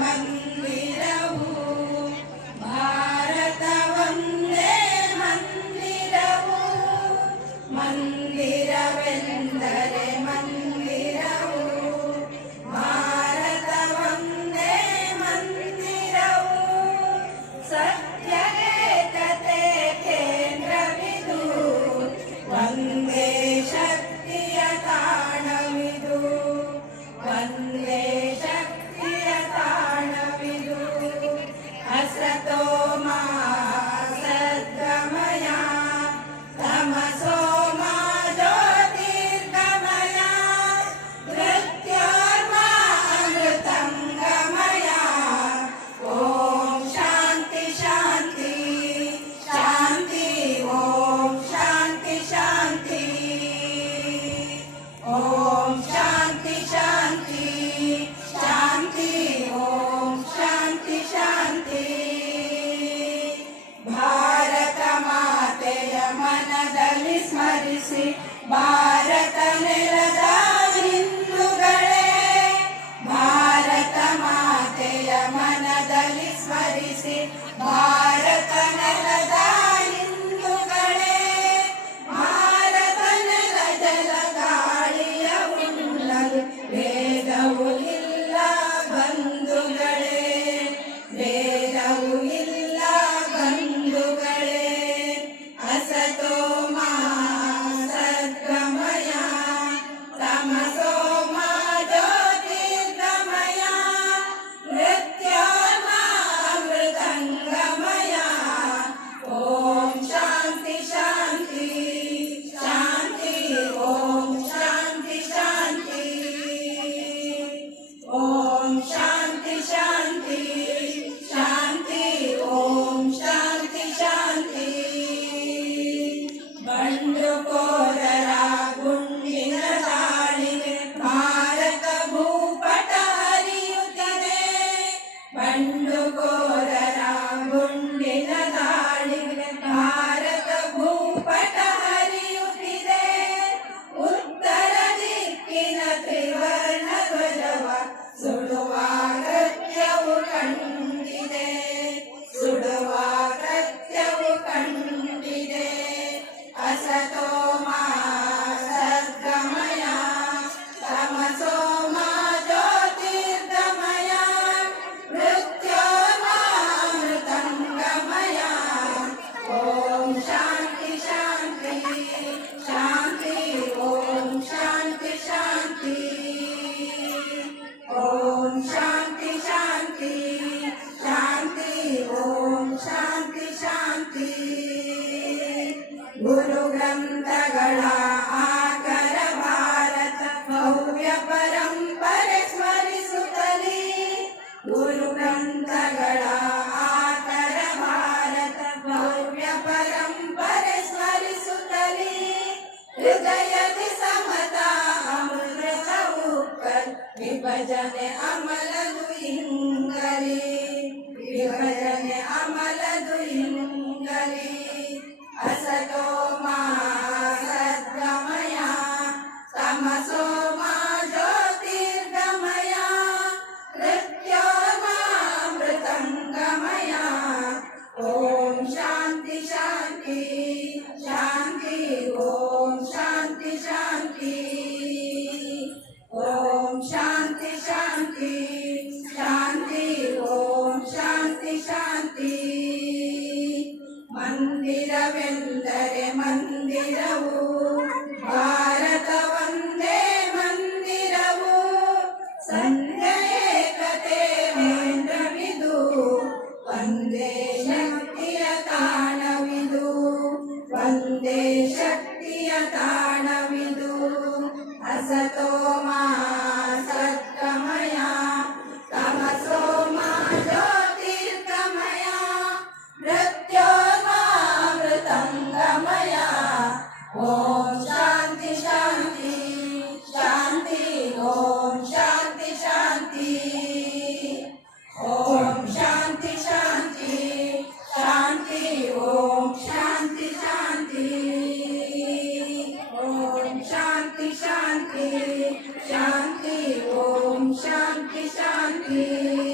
ಮಂದಿರವು ಭಾರತ ಒಂದೇ ಮಂದಿರವು ಮಂದಿರವೆಂದರೆ ಮಂದಿರವು ಭಾರತ ಒಂದೇ ಮಂದಿರವು ಸತ್ಯೇಕತೆ ಕೇಂದ್ರವಿದು ಒಂದೇ ಶಕ್ತಿಯ ತಾಣವಿದು ಒಂದೇ ಶಕ್ತಿಯ ತಾಣವಿದು ಅಸತೋ ಮಾ ಸದ್ಗಮಯ ತಮಸೋ ಮಾ ಜ್ಯೋತಿರ್ಗಮಯ ಮೃತ್ಯೋರ್ಮಾ ಅಮೃತಂಗಮಯ ಓಂ ಶಾಂತಿ ಶಾಂತಿ ಶಾಂತಿ ಓಂ ಶಾಂತಿ ಶಾಂತಿ ಓಂ ಶಾಂತಿ ಶಾಂತಿ ಶಾಂತಿ ಓಂ ಶಾಂತಿ ಶಾಂತಿ ಭಾರತ ಮಾತೆಯ ಮನದಲ್ಲಿ ಸ್ಮರಿಸಿ ಭಾರತ ನೆಲದ ಹಿಂದೂಗಳೇ ಭಾರತ ಮಾತೆಯ ಮನದಲ್ಲಿ ಸ್ಮರಿಸಿ ಭಾರತ ನೆಲದ ಹಿಂದೂಗಳೇ ಭಾರತ ನೆಲ ಜಲ ಗಾಳಿಯ ಉಣ್ಣಲು ಭೇದವು ಇಲ್ಲ ಬಂಧುಗಳೇ ಭೇದವು ಇಲ್ಲ ಬಂಧುಗಳೇ ಅಸತೋ ಮಾ ಸದ್ಗಮಯ ತಮಸೋ ಮಾ ಜ್ಯೋತಿರ್ಗಮಯ ಮೃತ್ಯೋರ್ಮಾ ಅಮೃತಂಗಮಯ ಓಂ ಶಾಂತಿ ಶಾಂತಿ ಶಾಂತಿ ಓಂ ಶಾಂತಿ ಶಾಂತಿ ಓಂ ಶಾಂತಿ ಶಾಂತಿ ಶಾಂತಿ ಓಂ ಶಾಂತಿ ಶಾಂತಿ ಬಂಡುಕೋರರ ಗುಂಡಿನ ದಾಳಿಗೆ ಭಾರತ ಭೂಪಟ ಹರಿಯುತ್ತಿದೆ ಬಂಡುಕೋರರ ಗುಂಡಿನ ದಾಳಿಗೆ ಭಾರತ ಭೂಪಟ ಹರಿಯುತ್ತಿದೆ ಉತ್ತರ ದಿಕ್ಕಿನ ತ್ರಿವರ್ಣ ಧ್ವಜವ ಸುಡುವ ಕೃತ್ಯವು ಕಂಡಿದೆ ಸುಡುವ ಕೃತ್ಯವು ಕಂಡಿದೆ ಅಸತೋ ಮಾ ಸದ್ಗಮಯ ತಮಸೋ ಮಾ ಜ್ಯೋತಿರ್ಗಮಯ ಮೃತ್ಯೋರ್ಮಾ ಅಮೃತಂಗಮಯ ಓಂ ಶಾಂತಿ ಶಾಂತಿ ಶಾಂತಿ ಓಂ ಶಾಂತಿ ಶಾಂತಿ ಓಂ ಶಾಂತಿ ಶಾಂತಿ ಶಾಂತಿ ಓಂ ಶಾಂತಿ ಶಾಂತಿ ಗುರು ಗ್ರಂಥಗಳ ಆಕರ ಭಾರತ ಭವ್ಯ ಪರಂಪರೆ ಸ್ಮರಿಸುತ್ತಲೇ ಗುರು ಗ್ರಂಥಗಳ ಆಕರ ಭಾರತ ಭವ್ಯ ಪರಂಪರೆ ಸ್ಮರಿಸುತ್ತಲೇ ಹೃದಯದಿ ಸಮತಾ ಅಮೃತವು ವಿಭಜನೆ ಅಮಲದು ಇಂಗಲಿ ವಿಭಜನೆ ಅಮಲದು ಇಂಗಲಿ ಅಸತೋ ಮಾ ಸದ್ಗಮಯ ತಮಸೋ ಮಾ ಜ್ಯೋತಿರ್ಗಮಯ ಮೃತ್ಯೋರ್ಮಾ ಅಮೃತಂಗಮಯ ಓಂ ಶಾಂತಿ ಶಾಂತಿ ಶಾಂತಿ ಓಂ ಶಾಂತಿ ಶಾಂತಿ ಓಂ ಶಾಂತಿ ಶಾಂತಿ ಶಾಂತಿ ಓಂ ಶಾಂತಿ ಶಾಂತಿ ಮಂದಿರವೆಂದರೆ ಮಂದಿರವು ಭಾರತ ಒಂದೇ ಮಂದಿರವು ಸಂಘೇಕತೆ ಕೇಂದ್ರವಿದು ಒಂದೇ ಶಕ್ತಿಯ ತಾಣವಿದು ಒಂದೇ ಶಕ್ತಿಯ ತಾಣವಿದು ಅಸತೋ ಮಾ ಸದ್ಗಮಯ ತಮಸೋ ಮಾ ಜ್ಯೋತಿರ್ಗಮಯ ಮೃತ್ಯೋರ್ಮಾ ಅಮೃತಂಗಮಯ ಓಂ ಶಾಂತಿ ಶಾಂತಿ ಶಾಂತಿ ಓಂ ಶಾಂತಿ ಶಾಂತಿ ಓಂ ಶಾಂತಿ ಶಾಂತಿ ಶಾಂತಿ ಓಂ शान्ति